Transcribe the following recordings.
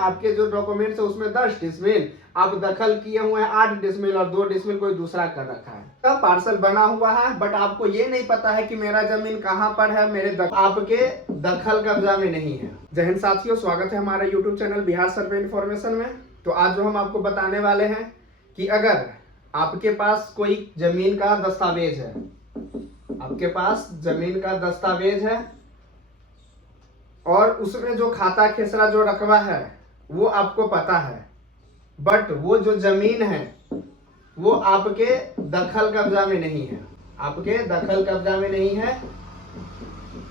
आपके जो डॉक्यूमेंट्स है उसमें 10 डिसमिल, आप दखल किए हुए हैं 8 डिसमिल और 2 डिसमिल कोई दूसरा कर रखा है। तो पार्सल बना हुआ है बट आपको ये नहीं पता है कि मेरा जमीन कहाँ पर है, आपके दखल कब्जा में नहीं है। जय हिंद साथियों, स्वागत है हमारे यूट्यूब चैनल बिहार सर्वे इन्फॉर्मेशन में। तो आज जो हम आपको बताने वाले हैं कि अगर आपके पास कोई जमीन का दस्तावेज है, आपके पास जमीन का दस्तावेज है और उसमें जो खाता खेसरा जो रकबा है वो आपको पता है, बट वो जो जमीन है वो आपके दखल कब्जा में नहीं है, आपके दखल कब्जा में नहीं है,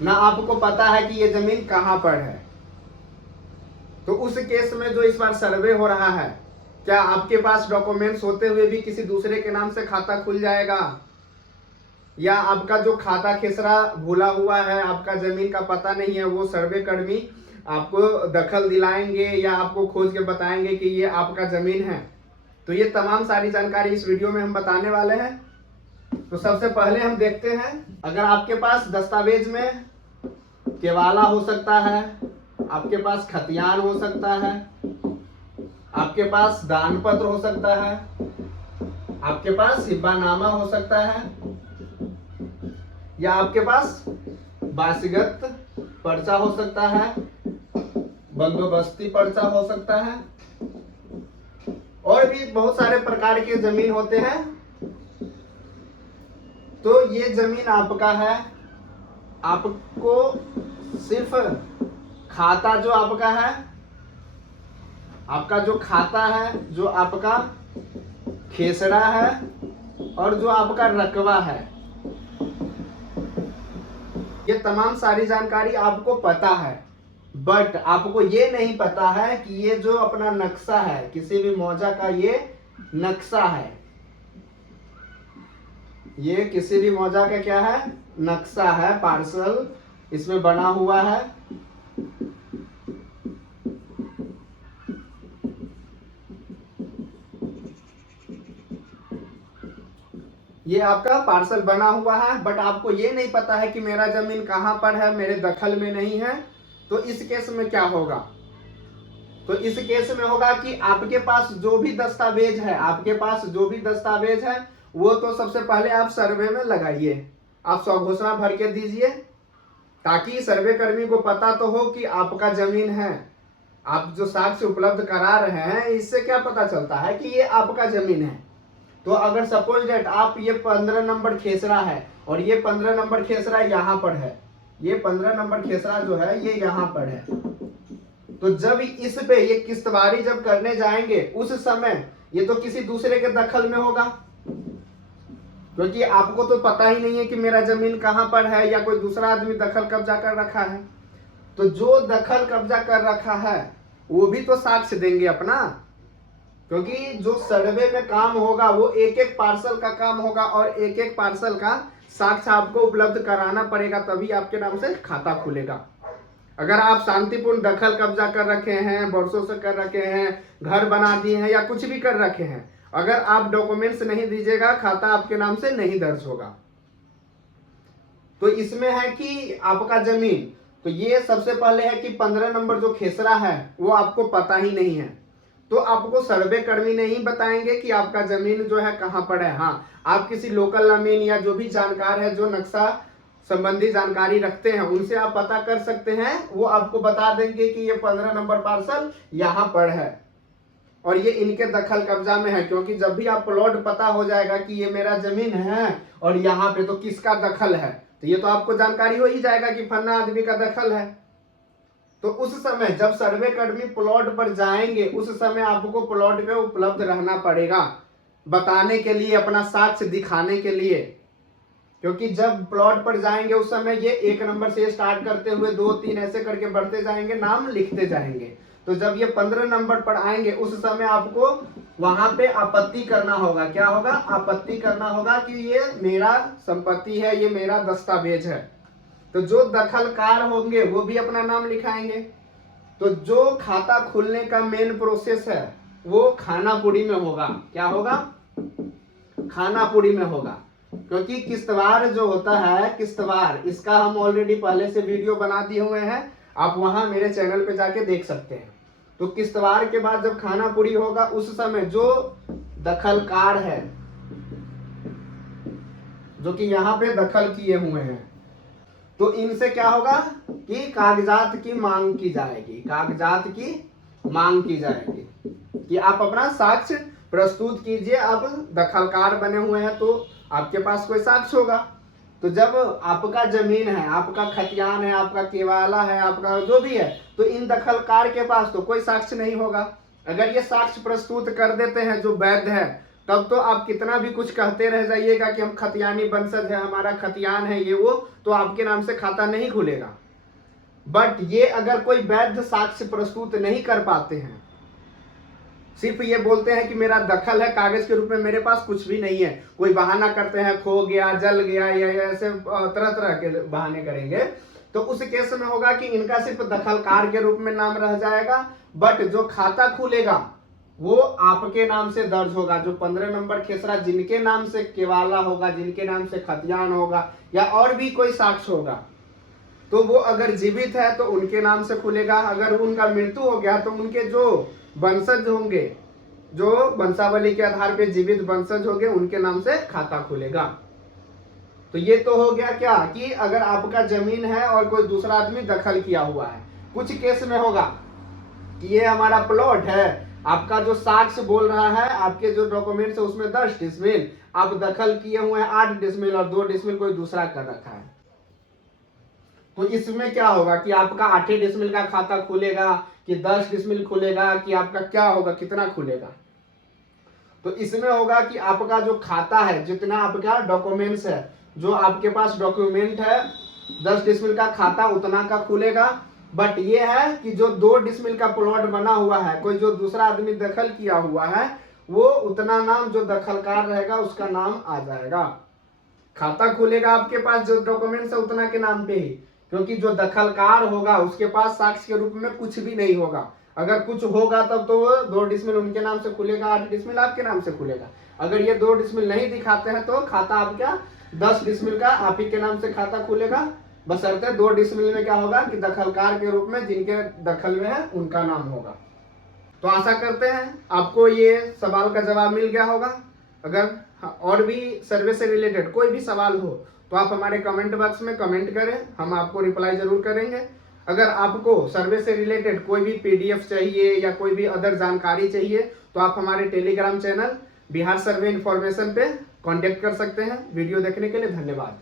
ना आपको पता है कि ये जमीन कहां पर है। तो उस केस में जो इस बार सर्वे हो रहा है, क्या आपके पास डॉक्यूमेंट्स होते हुए भी किसी दूसरे के नाम से खाता खुल जाएगा, या आपका जो खाता खेसरा भूला हुआ है, आपका जमीन का पता नहीं है, वो सर्वे कर्मी आपको दखल दिलाएंगे या आपको खोज के बताएंगे कि ये आपका जमीन है। तो ये तमाम सारी जानकारी इस वीडियो में हम बताने वाले हैं। तो सबसे पहले हम देखते हैं, अगर आपके पास दस्तावेज में केवाला हो सकता है, आपके पास खतियान हो सकता है, आपके पास दान पत्र हो सकता है, आपके पास हिब्बानामा हो सकता है, या आपके पास वासीगत पर्चा हो सकता है, बंदोबस्ती पर्चा हो सकता है, और भी बहुत सारे प्रकार के जमीन होते हैं। तो ये जमीन आपका है, आपको सिर्फ खाता जो आपका है, आपका जो खाता है, जो आपका खेसरा है और जो आपका रकबा है, ये तमाम सारी जानकारी आपको पता है, बट आपको ये नहीं पता है कि ये जो अपना नक्शा है, किसी भी मौजा का ये नक्शा है, ये किसी भी मौजा का क्या है, नक्शा है, पार्सल इसमें बना हुआ है। ये आपका पार्सल बना हुआ है बट आपको ये नहीं पता है कि मेरा जमीन कहां पर है, मेरे दखल में नहीं है। तो इस केस में क्या होगा, तो इस केस में होगा कि आपके पास जो भी दस्तावेज है, आपके पास जो भी दस्तावेज है वो तो सबसे पहले आप सर्वे में लगाइए, आप स्वघोषणा भर के दीजिए, ताकि सर्वे कर्मी को पता तो हो कि आपका जमीन है। आप जो साक्ष्य उपलब्ध करा रहे हैं, इससे क्या पता चलता है कि ये आपका जमीन है। तो अगर सपोज डेट आप ये 15 नंबर खेसरा है और ये 15 नंबर खेसरा यहाँ पर है, ये 15 नंबर खेसरा जो है ये यहाँ पर है, तो जब इस पे ये किस्तवारी जब करने जाएंगे उस समय ये तो किसी दूसरे के दखल में होगा, क्योंकि आपको तो पता ही नहीं है कि मेरा जमीन कहाँ पर है, या कोई दूसरा आदमी दखल कब्जा कर रखा है। तो जो दखल कब्जा कर रखा है वो भी तो साक्ष्य देंगे अपना, क्योंकि जो सर्वे में काम होगा वो एक एक पार्सल का काम होगा और एक एक पार्सल का साक्ष्य आपको उपलब्ध कराना पड़ेगा, तभी आपके नाम से खाता खुलेगा। अगर आप शांतिपूर्ण दखल कब्जा कर रखे हैं, वर्षों से कर रखे हैं, घर बना दिए हैं या कुछ भी कर रखे हैं, अगर आप डॉक्यूमेंट्स नहीं दीजिएगा, खाता आपके नाम से नहीं दर्ज होगा। तो इसमें है कि आपका जमीन, तो ये सबसे पहले है कि 15 नंबर जो खेसरा है वो आपको पता ही नहीं है, तो आपको सर्वे कर्मी नहीं बताएंगे कि आपका जमीन जो है कहां पर है। हाँ, आप किसी लोकल अमीन या जो भी जानकार है, जो नक्शा संबंधी जानकारी रखते हैं, उनसे आप पता कर सकते हैं, वो आपको बता देंगे कि ये 15 नंबर पार्सल यहाँ पर है और ये इनके दखल कब्जा में है। क्योंकि जब भी आप प्लॉट पता हो जाएगा कि ये मेरा जमीन है और यहाँ पे तो किसका दखल है, तो ये तो आपको जानकारी हो ही जाएगा कि फन्ना आदमी का दखल है। तो उस समय जब सर्वे कर्मी प्लॉट पर जाएंगे, उस समय आपको प्लॉट पे उपलब्ध रहना पड़ेगा, बताने के लिए, अपना साक्ष्य दिखाने के लिए। क्योंकि जब प्लॉट पर जाएंगे उस समय ये 1 नंबर से स्टार्ट करते हुए 2, 3 ऐसे करके बढ़ते जाएंगे, नाम लिखते जाएंगे। तो जब ये 15 नंबर पर आएंगे उस समय आपको वहां पे आपत्ति करना होगा। क्या होगा? आपत्ति करना होगा कि ये मेरा संपत्ति है, ये मेरा दस्तावेज है। तो जो दखलकार होंगे वो भी अपना नाम लिखाएंगे। तो जो खाता खुलने का मेन प्रोसेस है वो खानापुरी में होगा। क्या होगा? खानापुरी में होगा। क्योंकि किस्तवार जो होता है, किस्तवार, इसका हम ऑलरेडी पहले से वीडियो बना दिए हुए हैं, आप वहां मेरे चैनल पे जाके देख सकते हैं। तो किश्तवार के बाद जब खानापुरी होगा उस समय जो दखलकार है, जो कि यहाँ पे दखल किए हुए हैं, तो इनसे क्या होगा कि कागजात की मांग की जाएगी, कागजात की मांग की जाएगी कि आप अपना साक्ष्य प्रस्तुत कीजिए। आप दखलकार बने हुए हैं तो आपके पास कोई साक्ष्य होगा। तो जब आपका जमीन है, आपका खतियान है, आपका केवाला है, आपका जो भी है, तो इन दखलकार के पास तो कोई साक्ष्य नहीं होगा। अगर ये साक्ष्य प्रस्तुत कर देते हैं जो वैध है, तब तो आप कितना भी कुछ कहते रह जाइएगा कि हम खतियानी वंशज है, हमारा खतियान है ये वो, तो आपके नाम से खाता नहीं खुलेगा। बट ये अगर कोई वैध साक्ष्य प्रस्तुत नहीं कर पाते हैं, सिर्फ ये बोलते हैं कि मेरा दखल है, कागज के रूप में मेरे पास कुछ भी नहीं है, कोई बहाना करते हैं खो गया, जल गया, या ऐसे तरह तरह के बहाने करेंगे, तो उस केस में होगा कि इनका सिर्फ दखलकार के रूप में नाम रह जाएगा। बट जो खाता खुलेगा वो आपके नाम से दर्ज होगा। जो 15 नंबर खेसरा जिनके नाम से केवाला होगा, जिनके नाम से खतियान होगा, या और भी कोई साक्ष्य होगा, तो वो अगर जीवित है तो उनके नाम से खुलेगा। अगर उनका मृत्यु हो गया तो उनके जो वंशज होंगे, जो वंशावली के आधार पे जीवित वंशज होंगे, उनके नाम से खाता खुलेगा। तो ये तो हो गया क्या कि अगर आपका जमीन है और कोई दूसरा आदमी दखल किया हुआ है। कुछ केस में होगा कि ये हमारा प्लॉट है, आपका जो साक्ष्य बोल रहा है, आपके जो डॉक्यूमेंट्स है उसमें 10 डिसमिल आप दखल किए हुए हैं, 8 डिसमिल और 2 डिसमिल कोई दूसरा कर रखा है। तो इसमें क्या होगा कि आपका 8 डिसमिल का खाता खुलेगा कि 10 डिसमिल खुलेगा, कि आपका क्या होगा, कितना खुलेगा। तो इसमें होगा कि आपका जो खाता है, जितना आपका डॉक्यूमेंट्स है, जो आपके पास डॉक्यूमेंट है, 10 डिसमिल का खाता उतना का खुलेगा। बट ये है कि जो 2 डिसमिल का प्लॉट बना हुआ है, कोई जो दूसरा आदमी दखल किया हुआ है, वो उतना नाम जो दखलकार रहेगा उसका नाम आ जाएगा। खाता खुलेगा आपके पास जो डॉक्यूमेंट्स है उतना के नाम पे ही, क्योंकि जो दखलकार होगा उसके पास साक्ष्य के रूप में कुछ भी नहीं होगा। अगर कुछ होगा तब तो 2 डिसमिल उनके नाम से खुलेगा, 8 डिसमिल आपके नाम से खुलेगा। अगर ये 2 डिसमिल नहीं दिखाते हैं तो खाता आपका 10 डिसमिल का आप ही के नाम से खाता खुलेगा, बशर्ते 2 डिसमिल में क्या होगा कि दखलकार के रूप में जिनके दखल में है उनका नाम होगा। तो आशा करते हैं आपको ये सवाल का जवाब मिल गया होगा। अगर और भी सर्वे से रिलेटेड कोई भी सवाल हो तो आप हमारे कमेंट बॉक्स में कमेंट करें, हम आपको रिप्लाई जरूर करेंगे। अगर आपको सर्वे से रिलेटेड कोई भी PDF चाहिए या कोई भी अदर जानकारी चाहिए तो आप हमारे टेलीग्राम चैनल बिहार सर्वे इन्फॉर्मेशन पे कांटेक्ट कर सकते हैं। वीडियो देखने के लिए धन्यवाद।